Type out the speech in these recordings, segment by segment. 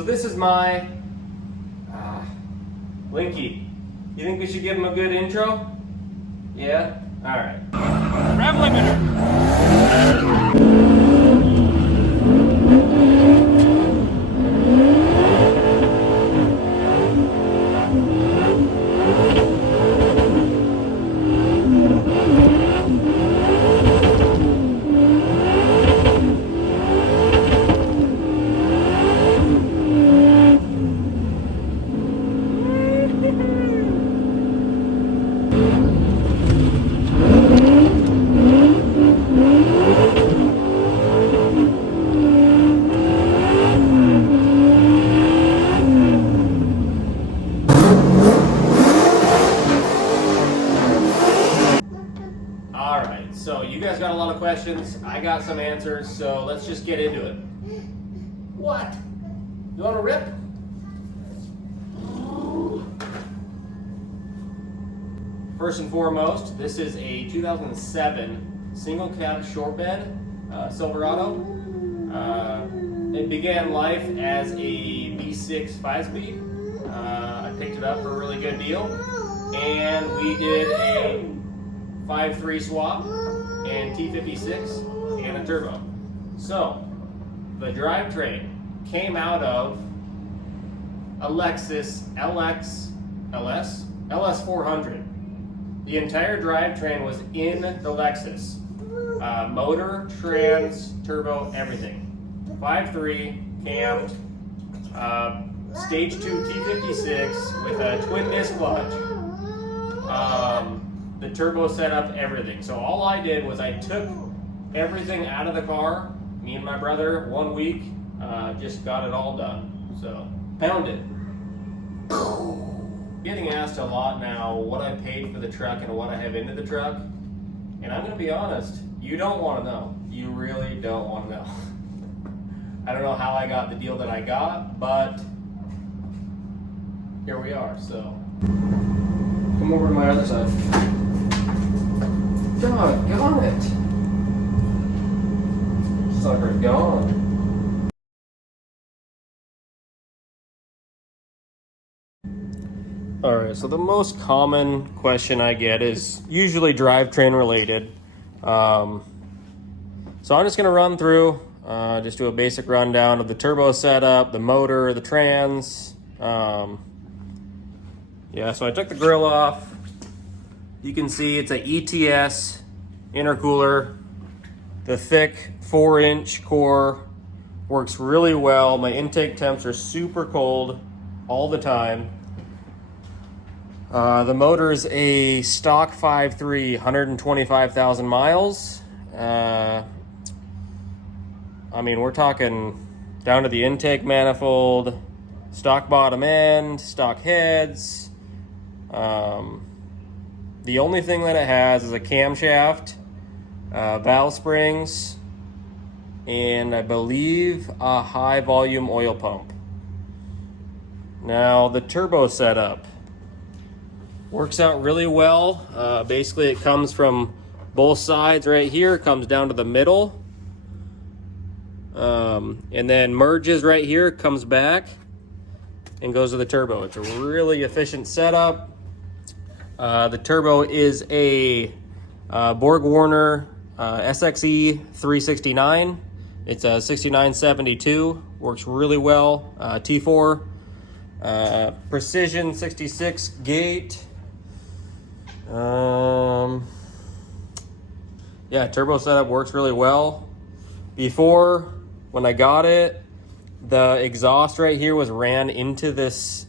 So this is my Linky. You think we should give him a good intro? Yeah? Alright. Rev limiter. Alright, so you guys got a lot of questions. I got some answers, so let's just get into it. What? You want to rip? First and foremost, this is a 2007 single cab short bed Silverado. It began life as a V6 5-speed. I picked it up for a really good deal, and we did a 5.3 swap and t56 and a turbo. So the drivetrain came out of a Lexus LS400. The entire drivetrain was in the Lexus. Motor, trans, turbo, everything. 5.3 cammed, stage 2 t56 with a twin disc clutch. The turbo setup, everything. So all I did was I took everything out of the car. Me and my brother, 1 week, just got it all done. So, found it. Getting asked a lot now what I paid for the truck and what I have into the truck. And I'm gonna be honest, you don't wanna know. You really don't wanna know. I don't know how I got the deal that I got, but here we are, so. Come over to my other side. Doggone it. Sucker's gone. Alright, so the most common question I get is usually drivetrain related. So I'm just going to run through, just do a basic rundown of the turbo setup, the motor, the trans. Yeah, so I took the grill off. You can see it's a ETS intercooler. The thick 4-inch core works really well. My intake temps are super cold all the time. The motor is a stock 5.3, 125,000 miles. I mean, we're talking down to the intake manifold, stock bottom end, stock heads. The only thing that it has is a camshaft, valve springs, and I believe a high volume oil pump. Now the turbo setup works out really well. Basically it comes from both sides right here, comes down to the middle, and then merges right here, comes back and goes to the turbo. It's a really efficient setup. The turbo is a Borg-Warner SXE 369. It's a 6972, works really well. T4, precision 66 gate. Yeah, turbo setup works really well. Before, when I got it, the exhaust right here was ran into this.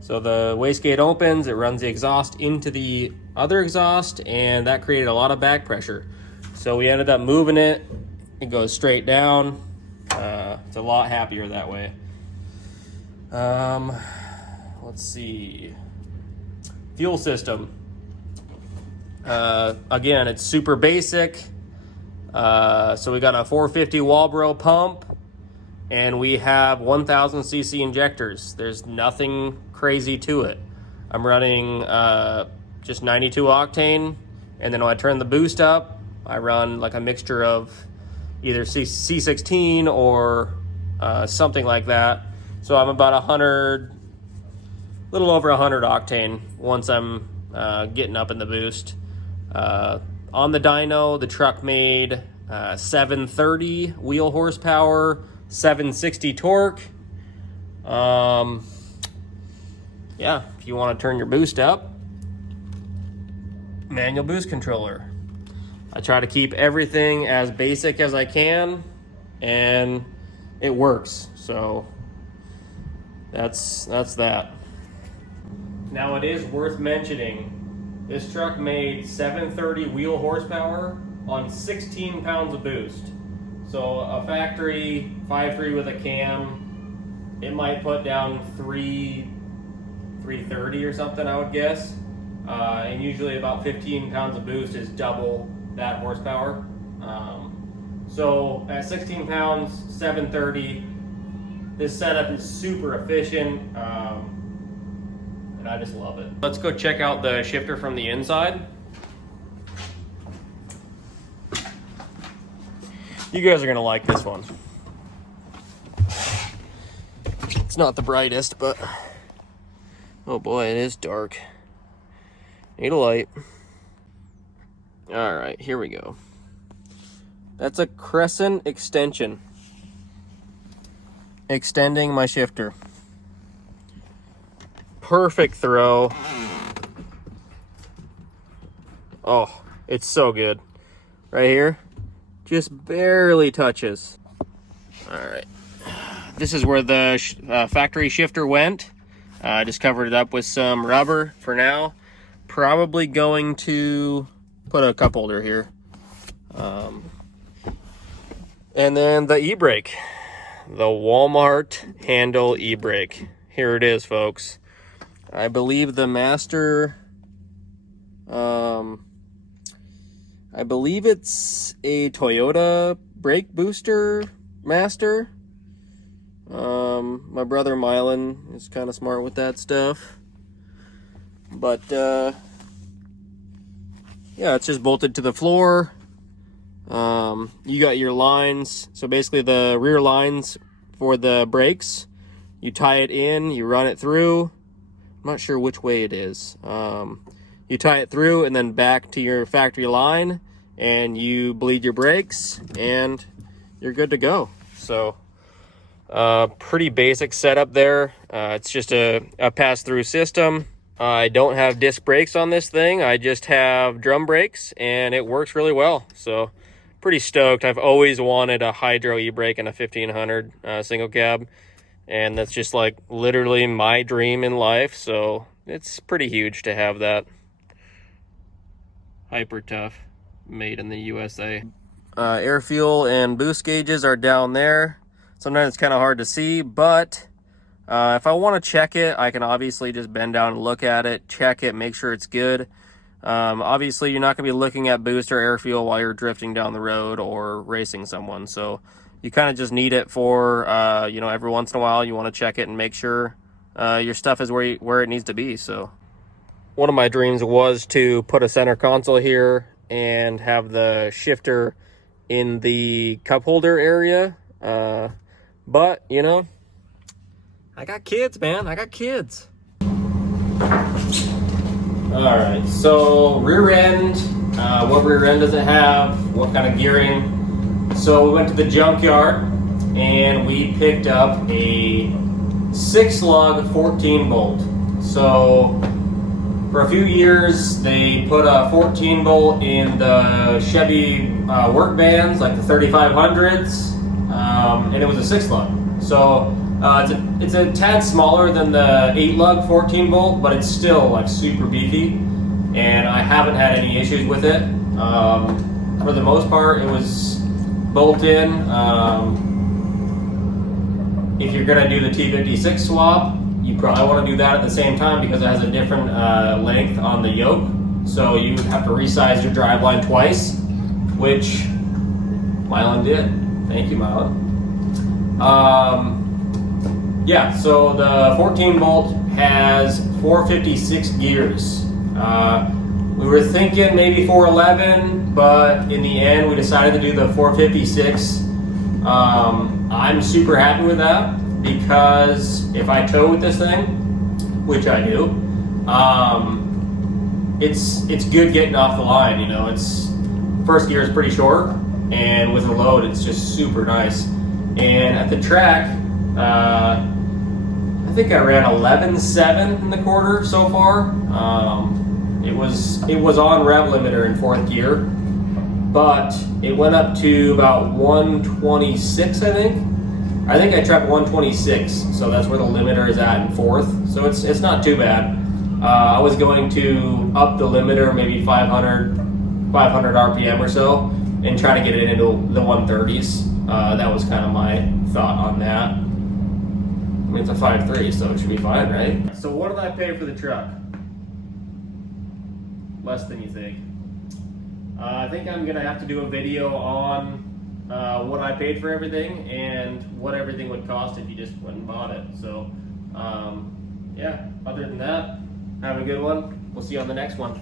So the wastegate opens, it runs the exhaust into the other exhaust, and that created a lot of back pressure. So we ended up moving it. It goes straight down. It's a lot happier that way. Let's see. Fuel system. Again, it's super basic. So we got a 450 Walbro pump, and we have 1000 cc injectors. There's nothing crazy to it. I'm running just 92 octane, and then when I turn the boost up, I run like a mixture of either C16 or something like that. So I'm about 100, a little over 100 octane once I'm getting up in the boost. On the dyno, the truck made 730 wheel horsepower, 760 torque. Yeah, if you want to turn your boost up, manual boost controller. I try to keep everything as basic as I can, and it works. So that's that. Now it is worth mentioning, this truck made 730 wheel horsepower on 16 pounds of boost. So a factory 5.3 with a cam, it might put down 330 or something, I would guess. And usually about 15 pounds of boost is double that horsepower. So at 16 pounds, 730, this setup is super efficient, and I just love it. Let's go check out the shifter from the inside. You guys are gonna like this one. It's not the brightest, but oh boy, it is dark. Need a light. All right, here we go. That's a crescent extension. Extending my shifter. Perfect throw. Oh, it's so good. Right here, just barely touches. All right, this is where the factory shifter went. I just covered it up with some rubber for now. Probably going to put a cup holder here. And then the e-brake, the Walmart handle e-brake. Here it is, folks. I believe the master, I believe it's a Toyota brake booster master. My brother Mylan is kind of smart with that stuff. But, yeah, it's just bolted to the floor. You got your lines. So basically the rear lines for the brakes, you tie it in, you run it through. I'm not sure which way it is. You tie it through and then back to your factory line, and you bleed your brakes, and you're good to go. So, pretty basic setup there. It's just a pass-through system. I don't have disc brakes on this thing. I just have drum brakes, and it works really well. So, pretty stoked. I've always wanted a hydro e-brake in a 1500 single cab, and that's just like literally my dream in life. So it's pretty huge to have that. Hyper tough, made in the USA. Air, fuel, and boost gauges are down there. Sometimes it's kind of hard to see, but if I want to check it, I can obviously just bend down and look at it, check it, make sure it's good. Obviously, you're not going to be looking at boost or air fuel while you're drifting down the road or racing someone. So you kind of just need it for, you know, every once in a while you want to check it and make sure your stuff is where it needs to be. So one of my dreams was to put a center console here and have the shifter in the cup holder area. But, you know, I got kids, man. I got kids. All right, so rear end, what rear end does it have? What kind of gearing? So we went to the junkyard and we picked up a 6-lug 14 bolt. So for a few years, they put a 14 bolt in the Chevy work vans, like the 3500s, and it was a 6-lug. So it's a tad smaller than the 8-lug 14 bolt, but it's still like super beefy, and I haven't had any issues with it. For the most part, it was bolt in. If you're gonna do the t56 swap, you probably want to do that at the same time because it has a different length on the yoke. So you would have to resize your driveline twice, which Mylan did. Thank you, Mylan. Yeah, so the 14 bolt has 456 gears. We were thinking maybe 411, but in the end we decided to do the 456. I'm super happy with that because if I tow with this thing, which I do, it's good getting off the line. You know, it's first gear is pretty short, and with a load, it's just super nice. And at the track, I think I ran 11.7 in the quarter so far. It was on rev limiter in fourth gear, but it went up to about 126, I think. I think I tracked 126, so that's where the limiter is at in fourth. So it's not too bad. I was going to up the limiter maybe 500 RPM or so and try to get it into the 130s. That was kind of my thought on that. I mean, it's a 5.3, so it should be fine, right? So what did I pay for the truck? Less than you think. I think I'm gonna have to do a video on what I paid for everything and what everything would cost if you just went and bought it. So yeah, other than that, have a good one. We'll see you on the next one.